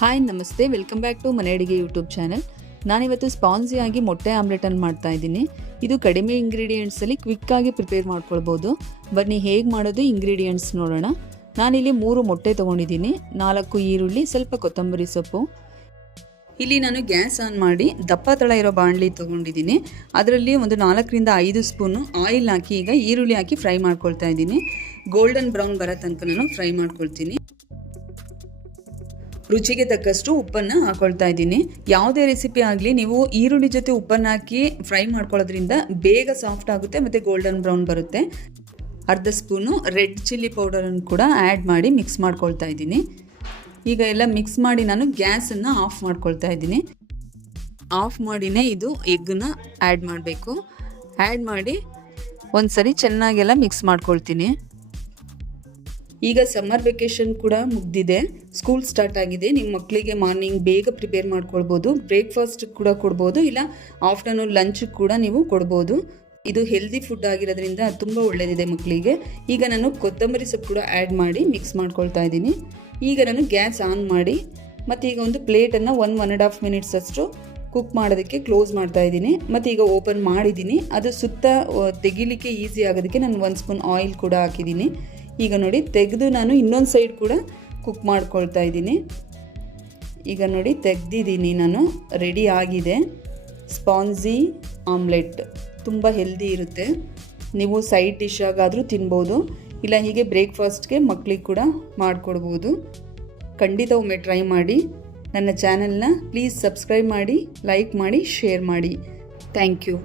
Hi ನಮಸ್ತೆ, welcome back to ಮನೆ ಅಡಿಗೆ ಯೂಟ್ಯೂಬ್ ಚಾನಲ್. ನಾನಿವತ್ತು ಸ್ಪಾನ್ಸಿಯಾಗಿ ಮೊಟ್ಟೆ ಆಮ್ಲೆಟನ್ನು ಮಾಡ್ತಾ ಇದ್ದೀನಿ. ಇದು ಕಡಿಮೆ ಇಂಗ್ರೀಡಿಯೆಂಟ್ಸಲ್ಲಿ ಕ್ವಿಕ್ಕಾಗಿ ಪ್ರಿಪೇರ್ ಮಾಡ್ಕೊಳ್ಬೋದು. ಬನ್ನಿ ಹೇಗೆ ಮಾಡೋದು ಇಂಗ್ರೀಡಿಯೆಂಟ್ಸ್ ನೋಡೋಣ. ನಾನಿಲ್ಲಿ 3 ಮೊಟ್ಟೆ ತೊಗೊಂಡಿದ್ದೀನಿ, 4 ಈರುಳ್ಳಿ, ಸ್ವಲ್ಪ ಕೊತ್ತಂಬರಿ ಸೊಪ್ಪು. ಇಲ್ಲಿ ನಾನು ಗ್ಯಾಸ್ ಆನ್ ಮಾಡಿ ದಪ್ಪ ತಳ ಇರೋ ಬಾಣಲಿ ತೊಗೊಂಡಿದ್ದೀನಿ. ಅದರಲ್ಲಿ ಒಂದು 4 ರಿಂದ 5 ಸ್ಪೂನು ಆಯಿಲ್ ಹಾಕಿ ಈಗ ಈರುಳ್ಳಿ ಹಾಕಿ ಫ್ರೈ ಮಾಡ್ಕೊಳ್ತಾ ಇದ್ದೀನಿ. ಗೋಲ್ಡನ್ ಬ್ರೌನ್ ಬರೋ ತನಕ ನಾನು ಫ್ರೈ ಮಾಡ್ಕೊಳ್ತೀನಿ. ರುಚಿಗೆ ತಕ್ಕಷ್ಟು ಉಪ್ಪನ್ನು ಹಾಕೊಳ್ತಾ ಇದ್ದೀನಿ. ಯಾವುದೇ ರೆಸಿಪಿ ಆಗಲಿ ನೀವು ಈರುಳ್ಳಿ ಜೊತೆ ಉಪ್ಪನ್ನು ಹಾಕಿ ಫ್ರೈ ಮಾಡ್ಕೊಳ್ಳೋದ್ರಿಂದ ಬೇಗ ಸಾಫ್ಟ್ ಆಗುತ್ತೆ ಮತ್ತು ಗೋಲ್ಡನ್ ಬ್ರೌನ್ ಬರುತ್ತೆ. ಅರ್ಧ ಸ್ಪೂನು ರೆಡ್ ಚಿಲ್ಲಿ ಪೌಡರನ್ನು ಕೂಡ ಆ್ಯಡ್ ಮಾಡಿ ಮಿಕ್ಸ್ ಮಾಡ್ಕೊಳ್ತಾ ಇದ್ದೀನಿ. ಈಗ ಎಲ್ಲ ಮಿಕ್ಸ್ ಮಾಡಿ ನಾನು ಗ್ಯಾಸನ್ನು ಆಫ್ ಮಾಡ್ಕೊಳ್ತಾ ಇದ್ದೀನಿ. ಆಫ್ ಮಾಡಿನೇ ಇದು ಎಗ್ಗನ್ನ ಆ್ಯಡ್ ಮಾಡಬೇಕು. ಆ್ಯಡ್ ಮಾಡಿ ಒಂದು ಸರಿ ಚೆನ್ನಾಗೆಲ್ಲ ಮಿಕ್ಸ್ ಮಾಡ್ಕೊಳ್ತೀನಿ. ಈಗ ಸಮ್ಮರ್ ವೆಕೇಷನ್ ಕೂಡ ಮುಗ್ದಿದೆ, ಸ್ಕೂಲ್ ಸ್ಟಾರ್ಟ್ ಆಗಿದೆ. ನಿಮ್ಮ ಮಕ್ಕಳಿಗೆ ಮಾರ್ನಿಂಗ್ ಬೇಗ ಪ್ರಿಪೇರ್ ಮಾಡ್ಕೊಳ್ಬೋದು. ಬ್ರೇಕ್ಫಾಸ್ಟ್ ಕೂಡ ಕೊಡ್ಬೋದು, ಇಲ್ಲ ಆಫ್ಟರ್ನೂನ್ ಲಂಚ್ ಕೂಡ ನೀವು ಕೊಡ್ಬೋದು. ಇದು ಹೆಲ್ದಿ ಫುಡ್ ಆಗಿರೋದ್ರಿಂದ ತುಂಬ ಒಳ್ಳೆಯದಿದೆ ಮಕ್ಕಳಿಗೆ. ಈಗ ನಾನು ಕೊತ್ತಂಬರಿ ಸೊಪ್ಪು ಕೂಡ ಆ್ಯಡ್ ಮಾಡಿ ಮಿಕ್ಸ್ ಮಾಡ್ಕೊಳ್ತಾ ಇದ್ದೀನಿ. ಈಗ ನಾನು ಗ್ಯಾಸ್ ಆನ್ ಮಾಡಿ ಮತ್ತು ಈಗ ಒಂದು ಪ್ಲೇಟನ್ನು 1-1.5 ಮಿನಿಟ್ಸ್ ಅಷ್ಟು ಕುಕ್ ಮಾಡೋದಕ್ಕೆ ಕ್ಲೋಸ್ ಮಾಡ್ತಾ ಇದ್ದೀನಿ. ಮತ್ತು ಈಗ ಓಪನ್ ಮಾಡಿದ್ದೀನಿ. ಅದು ಸುತ್ತ ತೆಗಿಲಿಕ್ಕೆ ಈಸಿ ಆಗೋದಕ್ಕೆ ನಾನು 1 ಸ್ಪೂನ್ ಆಯಿಲ್ ಕೂಡ ಹಾಕಿದ್ದೀನಿ. ಈಗ ನೋಡಿ ತೆಗೆದು ನಾನು ಇನ್ನೊಂದು ಸೈಡ್ ಕೂಡ ಕುಕ್ ಮಾಡ್ಕೊಳ್ತಾ ಇದ್ದೀನಿ. ಈಗ ನೋಡಿ ತೆಗೆದಿದ್ದೀನಿ ನಾನು, ರೆಡಿ ಆಗಿದೆ ಸ್ಪಾನ್ಸಿ ಆಮ್ಲೆಟ್. ತುಂಬ ಹೆಲ್ದಿ ಇರುತ್ತೆ. ನೀವು ಸೈಡ್ ಡಿಶ್ ಆಗಾದರೂ ತಿನ್ಬೋದು, ಇಲ್ಲ ಹೀಗೆ ಬ್ರೇಕ್ಫಾಸ್ಟ್ಗೆ ಮಕ್ಕಳಿಗೆ ಕೂಡ ಮಾಡಿಕೊಡ್ಬೋದು. ಖಂಡಿತ ಒಮ್ಮೆ ಟ್ರೈ ಮಾಡಿ. ನನ್ನ ಚಾನಲ್ನ ಪ್ಲೀಸ್ ಸಬ್ಸ್ಕ್ರೈಬ್ ಮಾಡಿ, ಲೈಕ್ ಮಾಡಿ, ಶೇರ್ ಮಾಡಿ. Thank you.